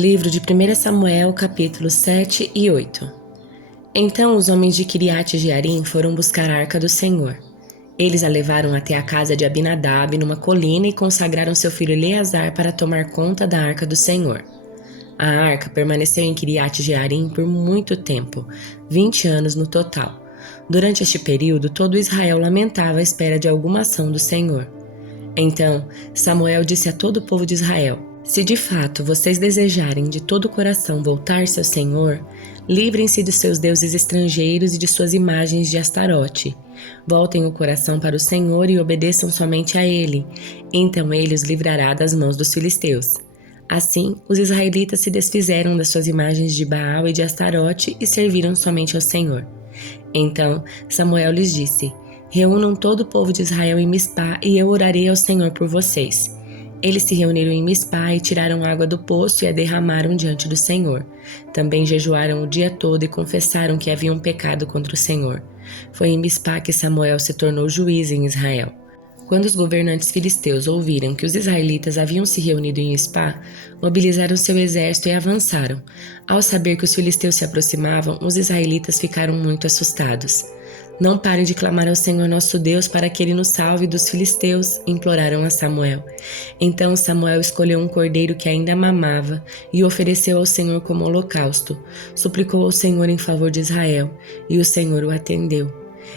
Livro de 1 Samuel, capítulos 7 e 8. Então os homens de Quiriate Jearim foram buscar a arca do Senhor. Eles a levaram até a casa de Abinadab numa colina e consagraram seu filho Eleazar para tomar conta da arca do Senhor. A arca permaneceu em Quiriate Jearim por muito tempo, 20 anos no total. Durante este período, todo Israel lamentava à espera de alguma ação do Senhor. Então Samuel disse a todo o povo de Israel: se de fato vocês desejarem de todo o coração voltar-se ao Senhor, livrem-se de seus deuses estrangeiros e de suas imagens de Astarote. Voltem o coração para o Senhor e obedeçam somente a Ele. Então Ele os livrará das mãos dos filisteus. Assim, os israelitas se desfizeram das suas imagens de Baal e de Astarote e serviram somente ao Senhor. Então Samuel lhes disse: reúnam todo o povo de Israel em Mispá e eu orarei ao Senhor por vocês. Eles se reuniram em Mispá e tiraram água do poço e a derramaram diante do Senhor. Também jejuaram o dia todo e confessaram que haviam pecado contra o Senhor. Foi em Mispá que Samuel se tornou juiz em Israel. Quando os governantes filisteus ouviram que os israelitas haviam se reunido em Mispá, mobilizaram seu exército e avançaram. Ao saber que os filisteus se aproximavam, os israelitas ficaram muito assustados. Não parem de clamar ao Senhor nosso Deus para que Ele nos salve dos filisteus, imploraram a Samuel. Então Samuel escolheu um cordeiro que ainda mamava e o ofereceu ao Senhor como holocausto. Suplicou ao Senhor em favor de Israel, e o Senhor o atendeu.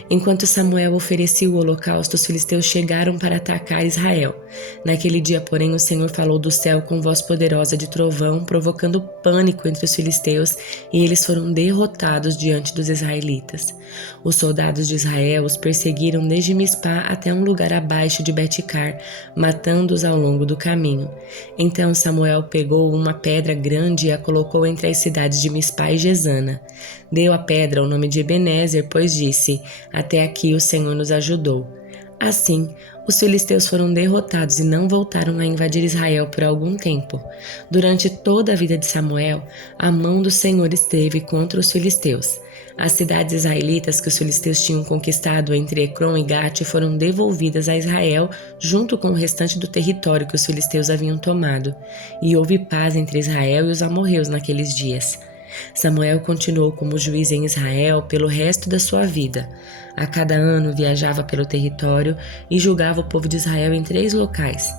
Enquanto Samuel oferecia o holocausto, os filisteus chegaram para atacar Israel. Naquele dia, porém, o Senhor falou do céu com voz poderosa de trovão, provocando pânico entre os filisteus, e eles foram derrotados diante dos israelitas. Os soldados de Israel os perseguiram desde Mispá até um lugar abaixo de Betcar, matando-os ao longo do caminho. Então Samuel pegou uma pedra grande e a colocou entre as cidades de Mispá e Gesana. Deu à pedra o nome de Ebenezer, pois disse: até aqui o Senhor nos ajudou. Assim, os filisteus foram derrotados e não voltaram a invadir Israel por algum tempo. Durante toda a vida de Samuel, a mão do Senhor esteve contra os filisteus. As cidades israelitas que os filisteus tinham conquistado entre Ecrom e Gate foram devolvidas a Israel junto com o restante do território que os filisteus haviam tomado. E houve paz entre Israel e os amorreus naqueles dias. Samuel continuou como juiz em Israel pelo resto da sua vida. A cada ano viajava pelo território e julgava o povo de Israel em 3 locais.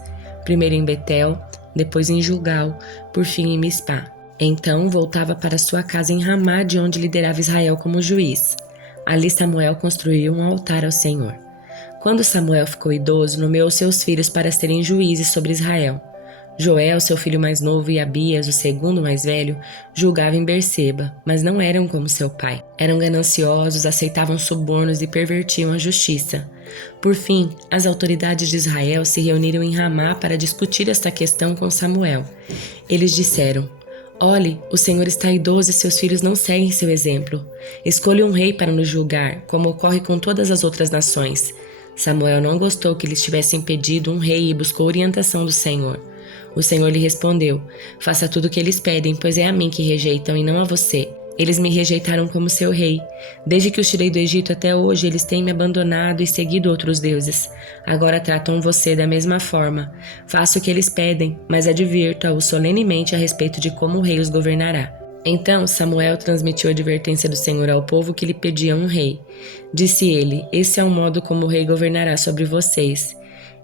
Primeiro em Betel, depois em Gilgal, por fim em Mispá. Então voltava para sua casa em Ramá, de onde liderava Israel como juiz. Ali Samuel construiu um altar ao Senhor. Quando Samuel ficou idoso, nomeou seus filhos para serem juízes sobre Israel. Joel, seu filho mais novo, e Abias, o segundo mais velho, julgavam em Berseba, mas não eram como seu pai. Eram gananciosos, aceitavam subornos e pervertiam a justiça. Por fim, as autoridades de Israel se reuniram em Ramá para discutir esta questão com Samuel. Eles disseram: olhe, o Senhor está idoso e seus filhos não seguem seu exemplo. Escolha um rei para nos julgar, como ocorre com todas as outras nações. Samuel não gostou que lhes tivessem pedido um rei e buscou orientação do Senhor. O Senhor lhe respondeu: faça tudo o que eles pedem, pois é a mim que rejeitam e não a você. Eles me rejeitaram como seu rei. Desde que os tirei do Egito até hoje, eles têm me abandonado e seguido outros deuses. Agora tratam você da mesma forma. Faça o que eles pedem, mas advirta-os solenemente a respeito de como o rei os governará. Então Samuel transmitiu a advertência do Senhor ao povo que lhe pedia um rei. Disse ele: esse é o modo como o rei governará sobre vocês.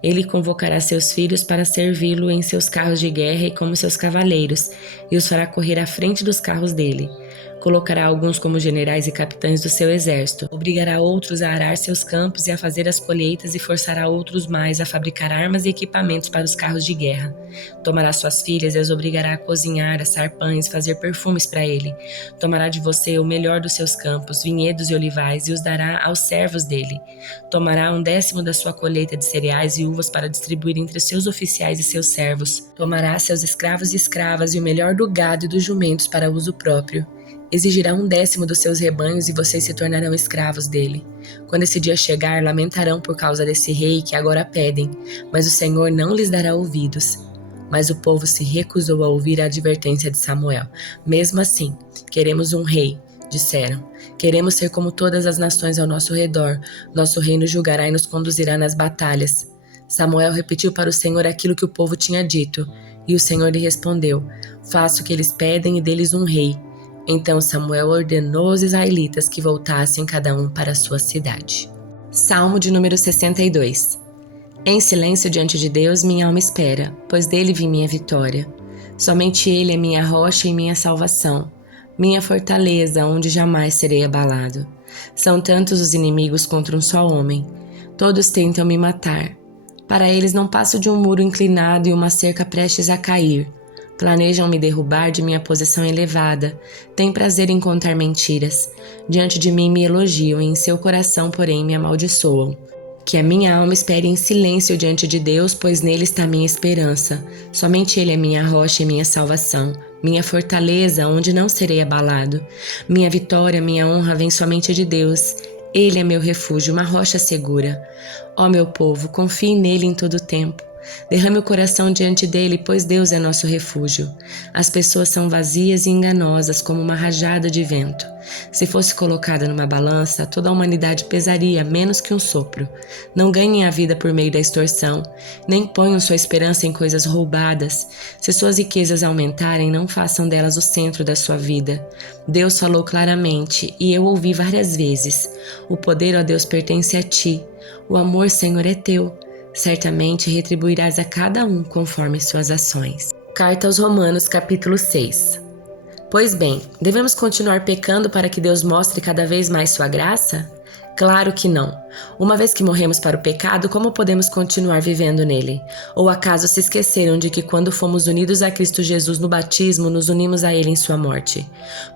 Ele convocará seus filhos para servi-lo em seus carros de guerra e como seus cavaleiros, e os fará correr à frente dos carros dele. Colocará alguns como generais e capitães do seu exército. Obrigará outros a arar seus campos e a fazer as colheitas e forçará outros mais a fabricar armas e equipamentos para os carros de guerra. Tomará suas filhas e as obrigará a cozinhar, assar pães, fazer perfumes para ele. Tomará de você o melhor dos seus campos, vinhedos e olivais, e os dará aos servos dele. Tomará 1/10 da sua colheita de cereais e uvas para distribuir entre seus oficiais e seus servos. Tomará seus escravos e escravas e o melhor do gado e dos jumentos para uso próprio. Exigirá 1/10 dos seus rebanhos e vocês se tornarão escravos dele. Quando esse dia chegar, lamentarão por causa desse rei que agora pedem, mas o Senhor não lhes dará ouvidos. Mas o povo se recusou a ouvir a advertência de Samuel. Mesmo assim, queremos um rei, disseram. Queremos ser como todas as nações ao nosso redor. Nosso rei nos julgará e nos conduzirá nas batalhas. Samuel repetiu para o Senhor aquilo que o povo tinha dito, E o Senhor lhe respondeu: faço o que eles pedem e deles um rei. Então Samuel ordenou aos israelitas que voltassem cada um para a sua cidade. Salmo de número 62. Em silêncio diante de Deus minha alma espera, pois dele vem minha vitória. Somente ele é minha rocha e minha salvação, minha fortaleza, onde jamais serei abalado. São tantos os inimigos contra um só homem. Todos tentam me matar. Para eles não passo de um muro inclinado e uma cerca prestes a cair. Planejam me derrubar de minha posição elevada. Têm prazer em contar mentiras. Diante de mim me elogiam e em seu coração, porém, me amaldiçoam. Que a minha alma espere em silêncio diante de Deus, pois nele está minha esperança. Somente ele é minha rocha e minha salvação, minha fortaleza, onde não serei abalado. Minha vitória, minha honra vem somente de Deus. Ele é meu refúgio, uma rocha segura. Ó meu povo, confie nele em todo o tempo. Derrame o coração diante dele, pois Deus é nosso refúgio. As pessoas são vazias e enganosas como uma rajada de vento. Se fosse colocada numa balança, toda a humanidade pesaria menos que um sopro. Não ganhem a vida por meio da extorsão, nem ponham sua esperança em coisas roubadas. Se suas riquezas aumentarem, não façam delas o centro da sua vida. Deus falou claramente, e eu ouvi várias vezes: o poder, ó Deus, pertence a ti. O amor, Senhor, é teu. Certamente retribuirás a cada um conforme suas ações. Carta aos Romanos, capítulo 6. Pois bem, devemos continuar pecando para que Deus mostre cada vez mais sua graça? Claro que não. Uma vez que morremos para o pecado, como podemos continuar vivendo nele? Ou acaso se esqueceram de que quando fomos unidos a Cristo Jesus no batismo, nos unimos a ele em sua morte?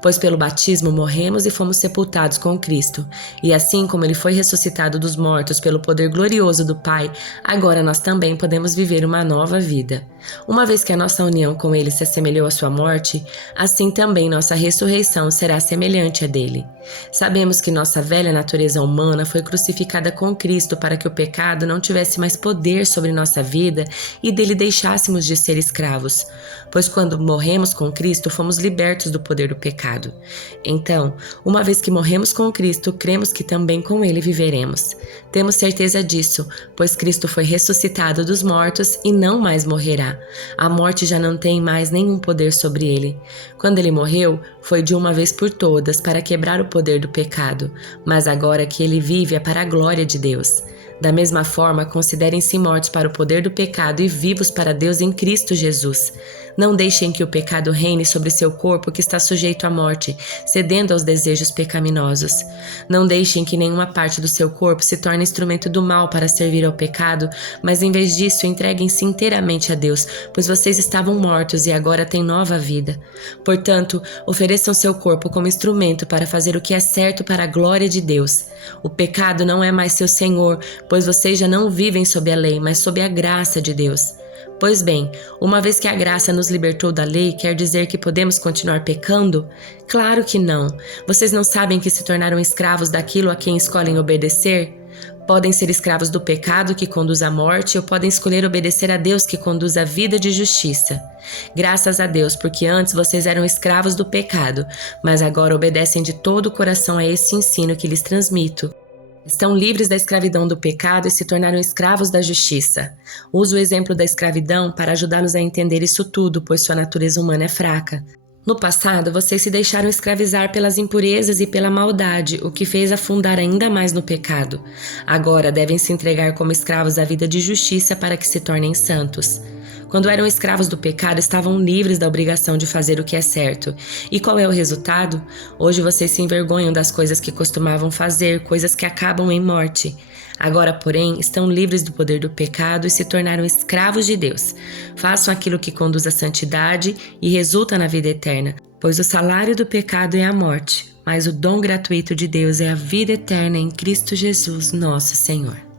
Pois pelo batismo morremos e fomos sepultados com Cristo. E assim como ele foi ressuscitado dos mortos pelo poder glorioso do Pai, agora nós também podemos viver uma nova vida. Uma vez que a nossa união com ele se assemelhou à sua morte, assim também nossa ressurreição será semelhante à dele. Sabemos que nossa velha natureza humana foi crucificada com Cristo para que o pecado não tivesse mais poder sobre nossa vida e dele deixássemos de ser escravos, pois quando morremos com Cristo fomos libertos do poder do pecado. Então, uma vez que morremos com Cristo, cremos que também com ele viveremos. Temos certeza disso, pois Cristo foi ressuscitado dos mortos e não mais morrerá. A morte já não tem mais nenhum poder sobre ele. Quando ele morreu, foi de uma vez por todas para quebrar o poder do pecado, mas agora que ele vive é para a glória de Deus. Da mesma forma, considerem-se mortos para o poder do pecado e vivos para Deus em Cristo Jesus. Não deixem que o pecado reine sobre seu corpo que está sujeito à morte, cedendo aos desejos pecaminosos. Não deixem que nenhuma parte do seu corpo se torne instrumento do mal para servir ao pecado, mas em vez disso entreguem-se inteiramente a Deus, pois vocês estavam mortos e agora têm nova vida. Portanto, ofereçam seu corpo como instrumento para fazer o que é certo para a glória de Deus. O pecado não é mais seu senhor, pois vocês já não vivem sob a lei, mas sob a graça de Deus. Pois bem, uma vez que a graça nos libertou da lei, quer dizer que podemos continuar pecando? Claro que não. Vocês não sabem que se tornaram escravos daquilo a quem escolhem obedecer? Podem ser escravos do pecado que conduz à morte ou podem escolher obedecer a Deus que conduz à vida de justiça. Graças a Deus, porque antes vocês eram escravos do pecado, mas agora obedecem de todo o coração a esse ensino que lhes transmito. Estão livres da escravidão do pecado e se tornaram escravos da justiça. Uso o exemplo da escravidão para ajudá-los a entender isso tudo, pois sua natureza humana é fraca. No passado, vocês se deixaram escravizar pelas impurezas e pela maldade, o que fez afundar ainda mais no pecado. Agora devem se entregar como escravos à vida de justiça para que se tornem santos. Quando eram escravos do pecado, estavam livres da obrigação de fazer o que é certo. E qual é o resultado? Hoje vocês se envergonham das coisas que costumavam fazer, coisas que acabam em morte. Agora, porém, estão livres do poder do pecado e se tornaram escravos de Deus. Façam aquilo que conduz à santidade e resulta na vida eterna, pois o salário do pecado é a morte, mas o dom gratuito de Deus é a vida eterna em Cristo Jesus, nosso Senhor.